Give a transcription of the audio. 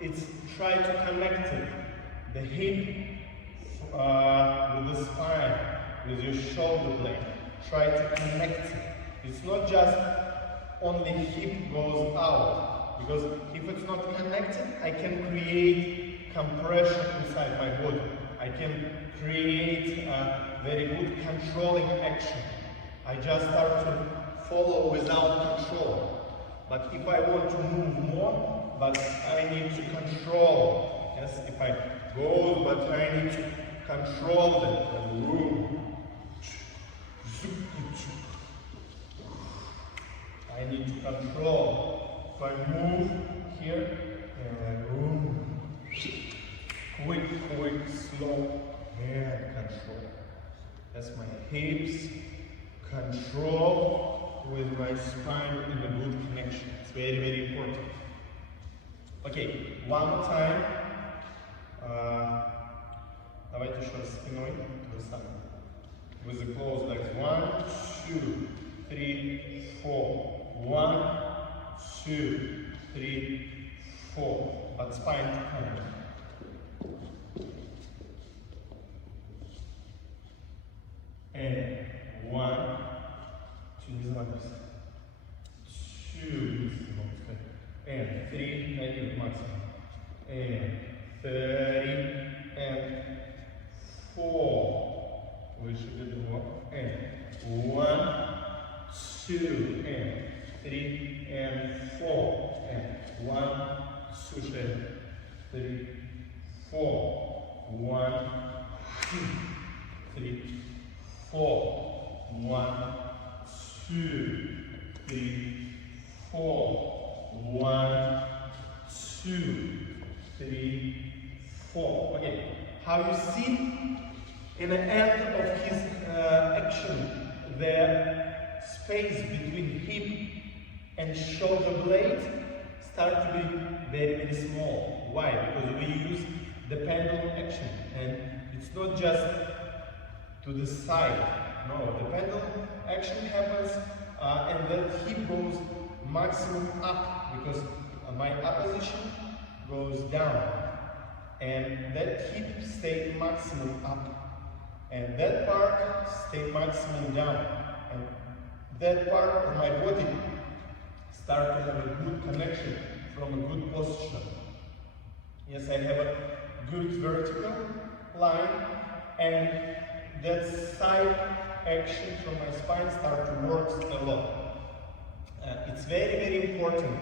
it's try to connect it, the hip with the spine, with your shoulder blade. Try to connect it. It's not just only hip goes out, because if it's not connected, I can create compression inside my body. I can create a very good controlling action. I just start to follow without control. But if I want to move more, but I need to control. Yes, if I go, but I need to control the room. I need to control. If I move here, room. Quick, slow, and control. That's my hips. Control with my spine in a good connection. It's very, very important. Okay, one more time. Давайте еще раз спиной. With the closed legs. 1, 2, 3, 4. 1, 2, 3, 4. But spine to connect. And 1, 2, не забывайся. 2, and 3, negative maximum. And 30, and 4. Выше бедро. And 1, 2, and 3, and 4. And 1, 2, 3, 4. 1, 2, 3, 4. 1, 2, 3, 4. 1, 2, 3, 4. Okay, how you see in the end of his action, the space between hip and shoulder blade start to be very, very small. Why? Because we use the pendulum action, and it's not just to the side. No, the pendulum action happens and that hip goes maximum up, because my opposition goes down, and that hip stays maximum up, and that part stays maximum down, and that part of my body start to have a good connection from a good posture. Yes, I have a good vertical line, and that side action from my spine start to work a lot. It's very, very important